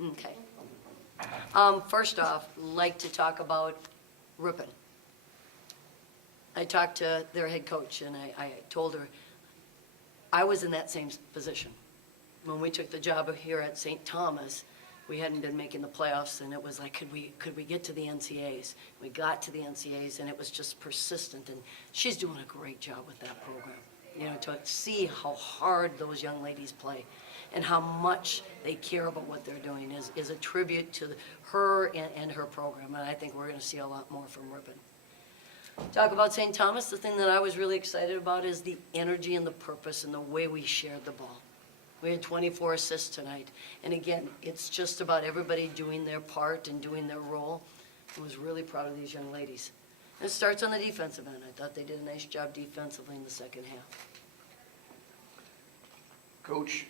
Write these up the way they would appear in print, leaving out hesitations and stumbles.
Okay. First off, like to talk about Ripon. I talked to their head coach, and I told her I was in that same position. When we took the job here at St. Thomas, we hadn't been making the playoffs, and it was like, could we get to the NCAAs? We got to the NCAAs, and it was just persistent, and she's doing a great job with that program. You know, to see how hard those young ladies play and how much they care about what they're doing is a tribute to her and her program, and I think we're going to see a lot more from Ripon. Talk about St. Thomas, the thing that I was really excited about is the energy and the purpose and the way we shared the ball. We had 24 assists tonight, and again, it's just about everybody doing their part and doing their role. I was really proud of these young ladies. And it starts on the defensive end. I thought they did a nice job defensively in the second half. Coach,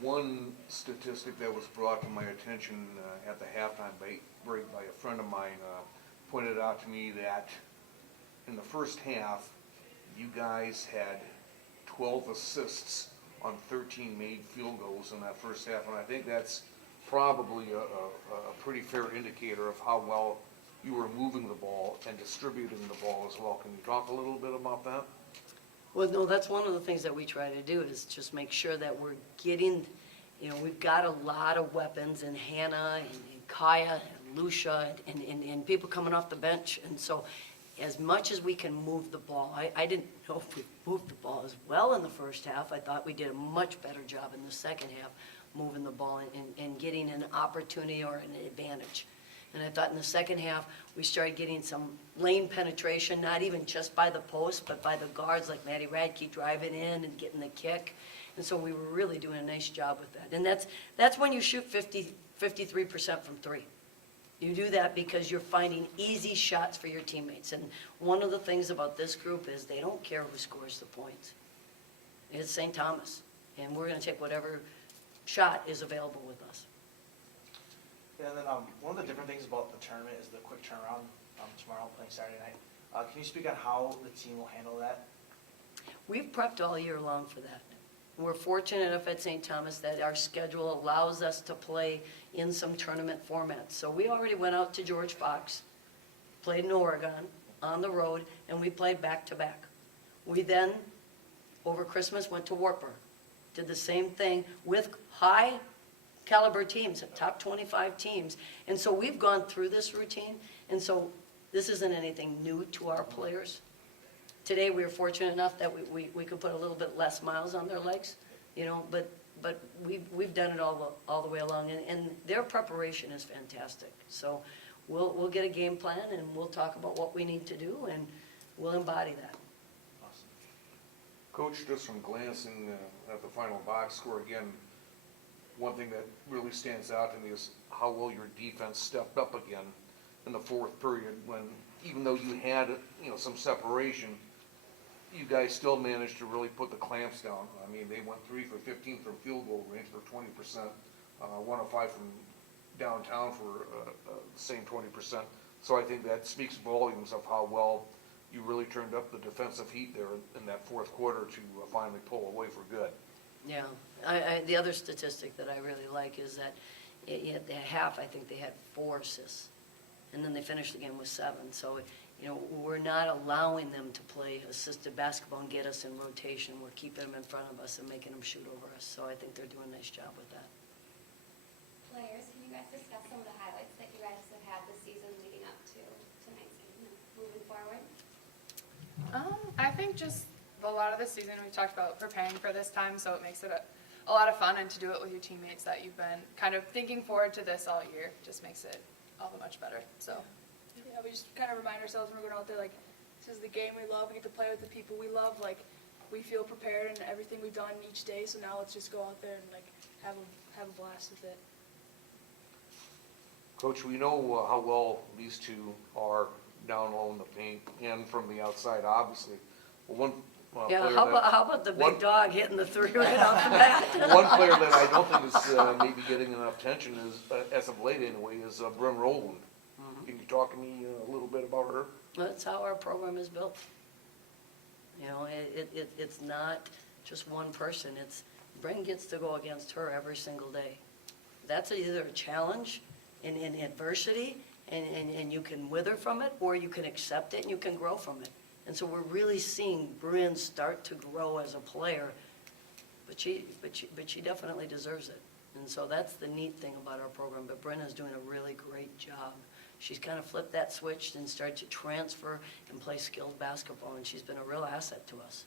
one statistic that was brought to my attention at the halftime break by a friend of mine pointed out to me that in the first half, you guys had 12 assists on 13 made field goals in that first half, and I think that's probably a pretty fair indicator of how well you were moving the ball and distributing the ball as well. Can you talk a little bit about that? Well, no, that's one of the things that we try to do is just make sure that we're getting, you know, we've got a lot of weapons in Hannah and Kaya and Lucia and people coming off the bench. And so as much as we can move the ball, I didn't know if we moved the ball as well in the first half. I thought we did a much better job in the second half moving the ball and getting an opportunity or an advantage. And I thought in the second half, we started getting some lane penetration, not even just by the post, but by the guards like Maddie Radke driving in and getting the kick. And so we were really doing a nice job with that. And that's when you shoot 53% from three. You do that because you're finding easy shots for your teammates. And one of the things about this group is they don't care who scores the points. It's St. Thomas. And we're going to take whatever shot is available with us. Yeah, and then one of the different things about the tournament is the quick turnaround tomorrow playing Saturday night. Can you speak on how the team will handle that? We've prepped all year long for that. We're fortunate enough at St. Thomas that our schedule allows us to play in some tournament formats. So we already went out to George Fox, played in Oregon, on the road, and we played back-to-back. We then, over Christmas, went to Wartburg, did the same thing with high caliber teams, top 25 teams. And so we've gone through this routine, and so this isn't anything new to our players. Today we were fortunate enough that we could put a little bit less miles on their legs, you know, but we've done it all the way along, and their preparation is fantastic. So we'll get a game plan, and we'll talk about what we need to do, and we'll embody that. Awesome. Coach, just from glancing at the final box score again, one thing that really stands out to me is how well your defense stepped up again in the fourth period when, even though you had, you know, some separation, you guys still managed to really put the clamps down. I mean, they went 3 for 15 from field goal range for 20%, 1 of 5 from downtown for the same 20%. So I think that speaks volumes of how well you really turned up the defensive heat there in that fourth quarter to finally pull away for good. Yeah, the other statistic that I really like is that at the half, I think they had 4 assists, and then they finished the game with 7. So, you know, we're not allowing them to play assisted basketball and get us in rotation. We're keeping them in front of us and making them shoot over us. So I think they're doing a nice job with that. Players, can you guys discuss some of the highlights that you guys have had this season leading up to tonight's game and moving forward? I think just a lot of the season we've talked about preparing for this time, so it makes it a lot of fun, and to do it with your teammates that you've been kind of thinking forward to this all year just makes it all the much better. So yeah, we just kind of remind ourselves when we're going out there, like, this is the game we love. We get to play with the people we love. Like, we feel prepared in everything we've done each day. So now let's just go out there and like have a blast with it. Coach, we know how well these two are down low in the paint and from the outside, obviously. Well, Yeah, how about the big dog hitting the 3 right off the bat? One player that I don't think is maybe getting enough attention is, as of late anyway, is Bryn Rowland. Can you talk to me a little bit about her? That's how our program is built. You know, it's not just one person. It's Bryn gets to go against her every single day. that's either a challenge in adversity, and you can wither from it, or you can accept it and you can grow from it. And so we're really seeing Bryn start to grow as a player, but she definitely deserves it. And so that's the neat thing about our program, but Bryn is doing a really great job. She's kind of flipped that switch and started to transfer and play skilled basketball, and she's been a real asset to us.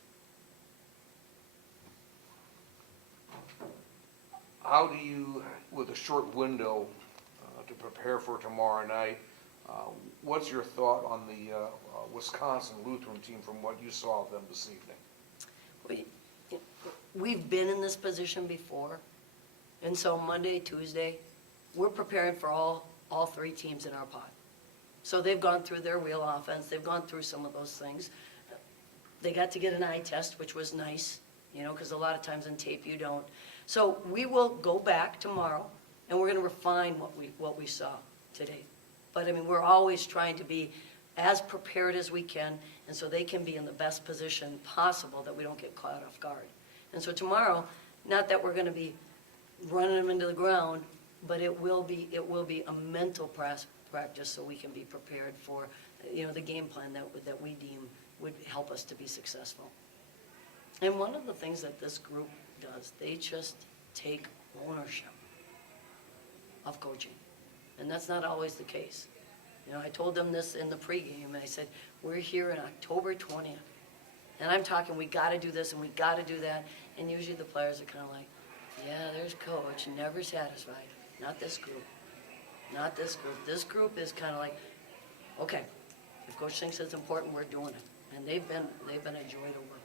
How do you, with a short window to prepare for tomorrow night, what's your thought on the Wisconsin Lutheran team from what you saw of them this evening? We've been in this position before, and so Monday, Tuesday, we're preparing for all three teams in our pod. So they've gone through their wheel offense, they've gone through some of those things. They got to get an eye test, which was nice, because a lot of times on tape you don't. So we will go back tomorrow, and we're going to refine what we saw today. But I mean, we're always trying to be as prepared as we can, and so they can be in the best position possible that we don't get caught off guard. And so tomorrow, not that we're going to be running them into the ground, but it will be a mental practice so we can be prepared for the game plan that we deem would help us to be successful. And one of the things that this group does, they just take ownership of coaching. And that's not always the case. I told them this in the pregame. I said, we're here on October 20th. And I'm talking, we got to do this and we got to do that. And usually the players are kind of like, yeah, there's coach, never satisfied. Not this group. Not this group. This group is kind of like, okay, if coach thinks it's important, we're doing it. And they've been a joy to work